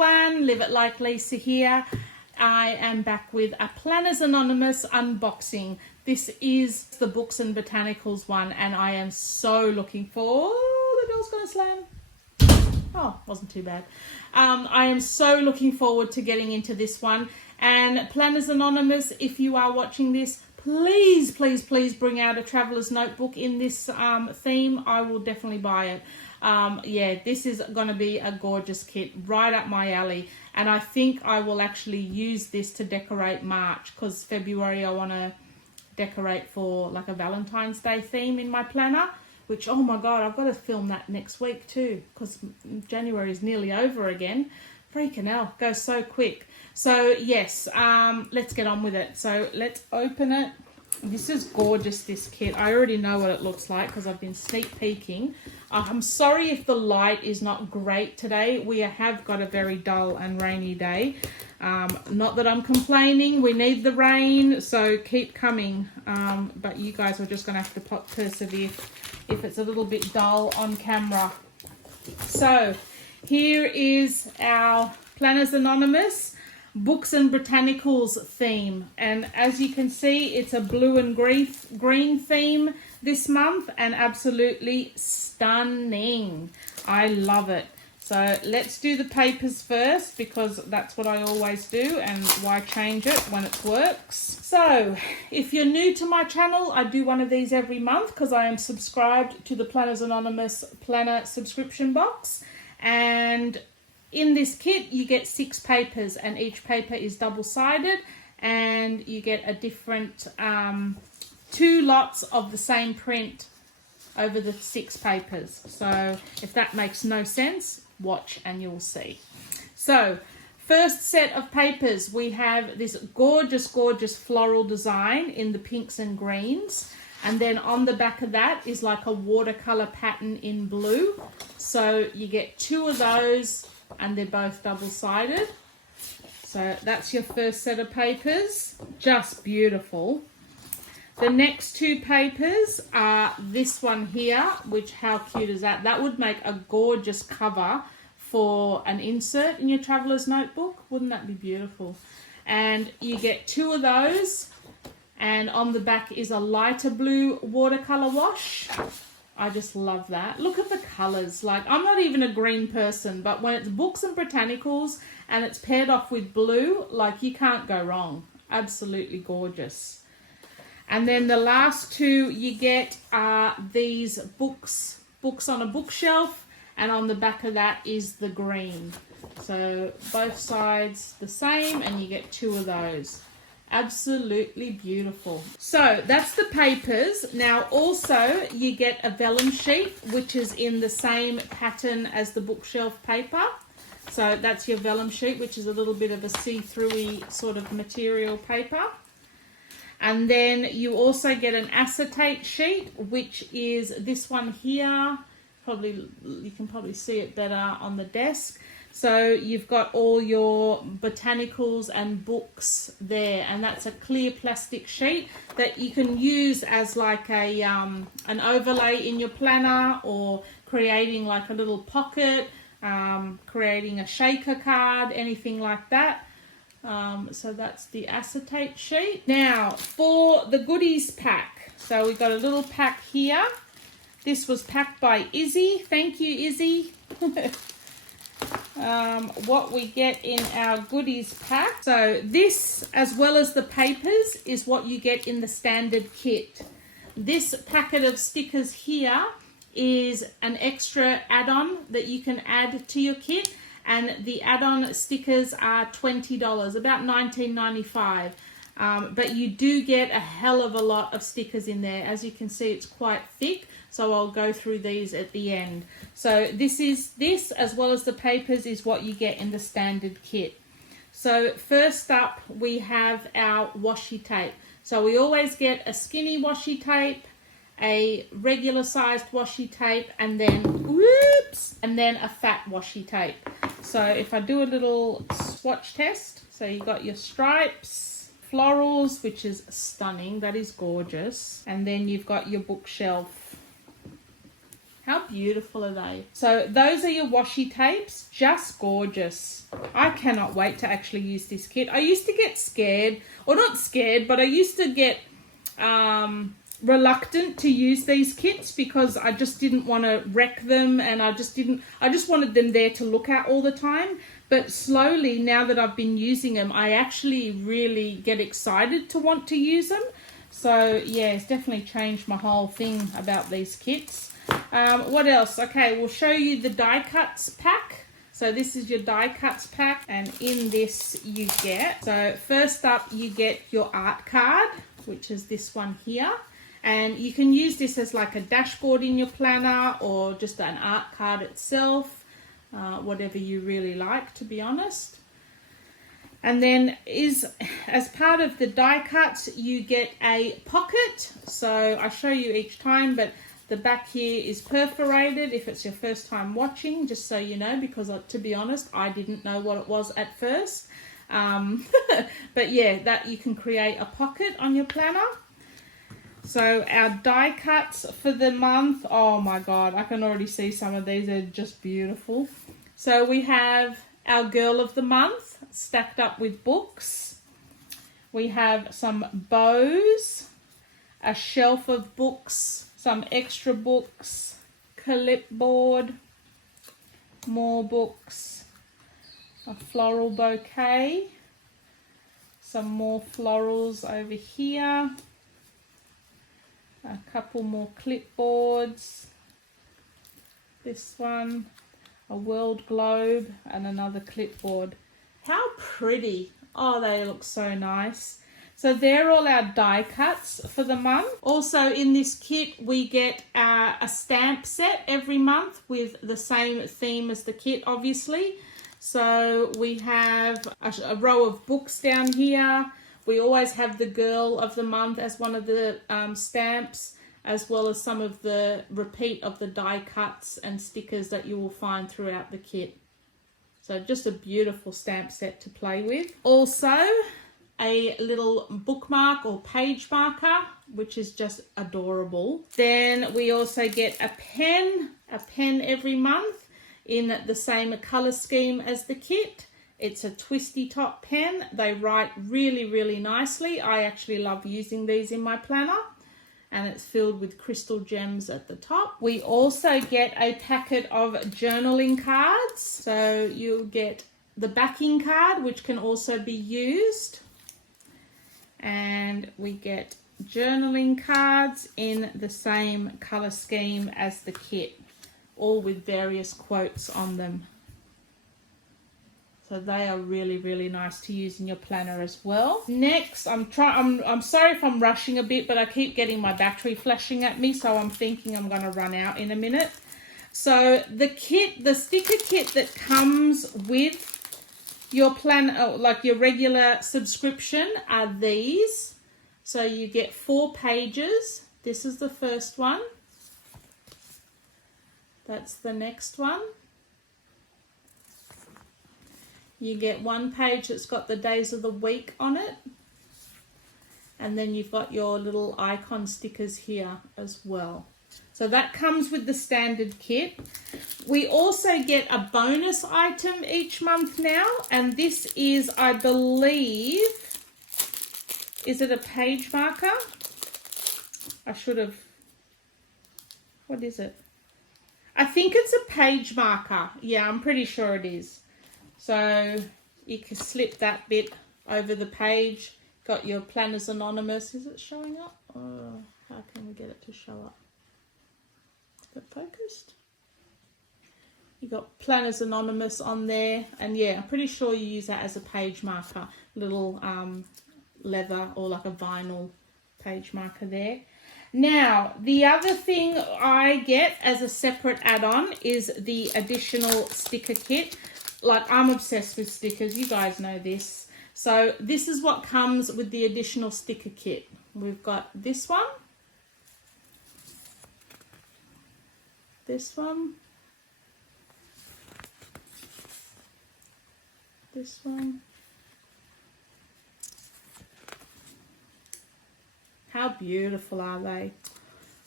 everyone, Live It Like Lisa here. I am back with a Planners Anonymous unboxing. This is the Books and Botanicals one, and I am so looking for... Oh, the door's gonna slam. Oh, wasn't too bad. I am so looking forward to getting into this one. And Planners Anonymous, if you are watching this, please, please, please bring out a traveler's notebook in this theme. I will definitely buy it. Yeah, this is going to be a gorgeous kit, right up my alley. And I think I will actually use this to decorate March, because February I want to decorate for like a Valentine's Day theme in my planner. Which, oh my God, I've got to film that next week too, because January is nearly over again. Freaking hell, goes so quick. So yes, let's get on with it. So let's open it. This is gorgeous, this kit. I already know what it looks like because I've been sneak peeking. I'm sorry if the light is not great today. We have got a very dull and rainy day. Not that I'm complaining. We need the rain, so keep coming. But you guys are just going to have to persevere if it's a little bit dull on camera. So here is our Planners Anonymous Books and Botanicals theme, and as you can see, it's a blue and green theme this month, and absolutely stunning. I love it. So let's do the papers first, because that's what I always do, and why change it when it works. So if you're new to my channel, I do one of these every month because I am subscribed to the Planners Anonymous planner subscription box. And in this kit, you get 6 papers, and each paper is double-sided, and you get a different 2 lots of the same print over the 6 papers. So if that makes no sense, watch and you'll see. So first set of papers, we have this gorgeous, gorgeous floral design in the pinks and greens. And then on the back of that is like a watercolor pattern in blue. So you get 2 of those, and they're both double-sided. So that's your first set of papers. Just beautiful. The next 2 papers are this one here, which, how cute is that? That would make a gorgeous cover for an insert in your traveler's notebook. Wouldn't that be beautiful? And you get 2 of those, and on the back is a lighter blue watercolor wash. I just love that. Look at the colors. Like, I'm not even a green person, but when it's Books and Botanicals and it's paired off with blue, like, you can't go wrong. Absolutely gorgeous. And then the last 2 you get are these books on a bookshelf, and on the back of that is the green. So both sides the same, and you get 2 of those. Absolutely beautiful. So that's the papers. Now also you get a vellum sheet, which is in the same pattern as the bookshelf paper. So that's your vellum sheet, which is a little bit of a see-through-y sort of material paper. And then you also get an acetate sheet, which is this one here. Probably, you can probably see it better on the desk. So you've got all your botanicals and books there, and that's a clear plastic sheet that you can use as like a an overlay in your planner, or creating like a little pocket, creating a shaker card, anything like that. So that's the acetate sheet. Now for the goodies pack, so we've got a little pack here. This was packed by Izzy. Thank you, Izzy. What we get in our goodies pack. So this, as well as the papers, is what you get in the standard kit. This packet of stickers here is an extra add-on that you can add to your kit, and the add-on stickers are $20, about $19.95. But you do get a hell of a lot of stickers in there. As you can see, it's quite thick, so I'll go through these at the end. So this, as well as the papers, is what you get in the standard kit. So first up, we have our washi tape. So we always get a skinny washi tape, a regular sized washi tape, and then, whoops, and then a fat washi tape. So if I do a little swatch test, so you got your stripes, florals, which is stunning, that is gorgeous, and then you've got your bookshelf. How beautiful are they? So those are your washi tapes. Just gorgeous. I cannot wait to actually use this kit. I used to get scared, or not scared, but I used to get reluctant to use these kits because I just didn't want to wreck them, and I just wanted them there to look at all the time. But slowly, now that I've been using them, I actually really get excited to want to use them. So yeah, it's definitely changed my whole thing about these kits. What else? Okay, we'll show you the die cuts pack. So this is your die cuts pack, and in this you get, so first up you get your art card, which is this one here. And you can use this as like a dashboard in your planner, or just an art card itself, whatever you really like, to be honest. And then as part of the die cuts, you get a pocket. So I show you each time, but the back here is perforated if it's your first time watching, just so you know, because to be honest, I didn't know what it was at first. But yeah, that you can create a pocket on your planner. So our die cuts for the month, oh my God, I can already see some of these are just beautiful. So we have our girl of the month stacked up with books. We have some bows, a shelf of books, some extra books, clipboard, more books, a floral bouquet, some more florals over here, a couple more clipboards, this one, a world globe, and another clipboard. How pretty. Oh, they look so nice. So they're all our die cuts for the month. Also in this kit, we get a stamp set every month with the same theme as the kit, obviously. So we have a row of books down here. We always have the girl of the month as one of the stamps, as well as some of the repeat of the die cuts and stickers that you will find throughout the kit. So just a beautiful stamp set to play with. Also, a little bookmark or page marker, which is just adorable. Then we also get a pen every month in the same color scheme as the kit. It's a twisty top pen. They write really, really nicely. I actually love using these in my planner, and it's filled with crystal gems at the top. We also get a packet of journaling cards. So you'll get the backing card, which can also be used. And we get journaling cards in the same color scheme as the kit, all with various quotes on them. So they are really, really nice to use in your planner as well. Next, I'm sorry if I'm rushing a bit, but I keep getting my battery flashing at me, so I'm thinking I'm going to run out in a minute. So the sticker kit that comes with your planner, like your regular subscription, are these. So you get 4 pages. This is the first one. That's the next one. You get 1 page that's got the days of the week on it. And then you've got your little icon stickers here as well. So that comes with the standard kit. We also get a bonus item each month now, and this is, I believe, is it a page marker? I should have, what is it? I think it's a page marker. Yeah, I'm pretty sure it is. So you can slip that bit over the page. Got your Planners Anonymous. Is it showing up? Oh, how can we get it to show up? Is it focused? You got Planners Anonymous on there, and yeah, I'm pretty sure you use that as a page marker, little leather or like a vinyl page marker there. Now, the other thing I get as a separate add-on is the additional sticker kit. Like, I'm obsessed with stickers, you guys know this. So this is what comes with the additional sticker kit. We've got this one, this one, this one. How beautiful are they?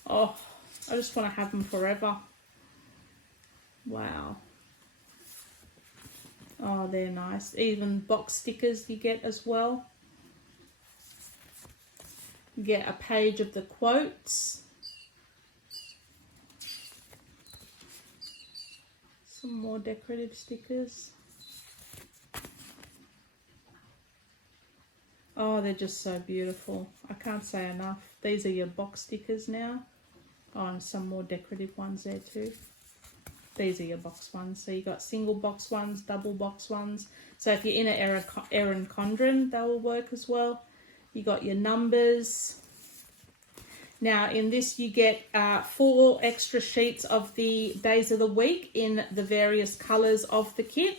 Oh, I just want to have them forever. Wow. Oh, they're nice. Even box stickers you get as well. You get a page of the quotes. Some more decorative stickers. Oh, they're just so beautiful. I can't say enough. These are your box stickers now. Oh, and some more decorative ones there too. These are your box ones. So you got single box ones, double box ones. So if you're in an Erin Condren, they will work as well. You got your numbers. Now in this you get 4 extra sheets of the days of the week in the various colours of the kit.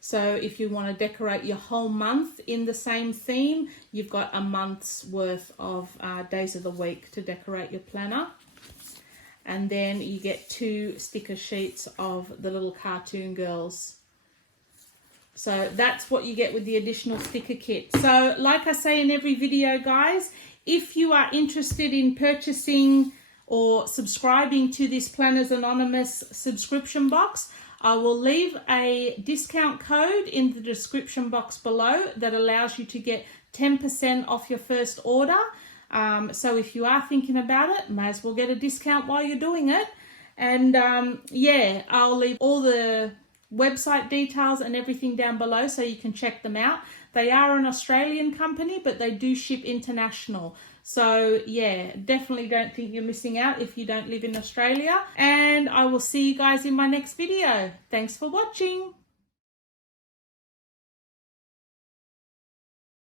So if you want to decorate your whole month in the same theme, you've got a month's worth of days of the week to decorate your planner. And then you get 2 sticker sheets of the little cartoon girls. So that's what you get with the additional sticker kit. So like I say in every video, guys, if you are interested in purchasing or subscribing to this Planners Anonymous subscription box, I will leave a discount code in the description box below that allows you to get 10% off your first order. So if you are thinking about it, may as well get a discount while you're doing it. And yeah, I'll leave all the website details and everything down below so you can check them out. They are an Australian company, but they do ship international. So yeah, definitely don't think you're missing out if you don't live in Australia. And I will see you guys in my next video. Thanks for watching.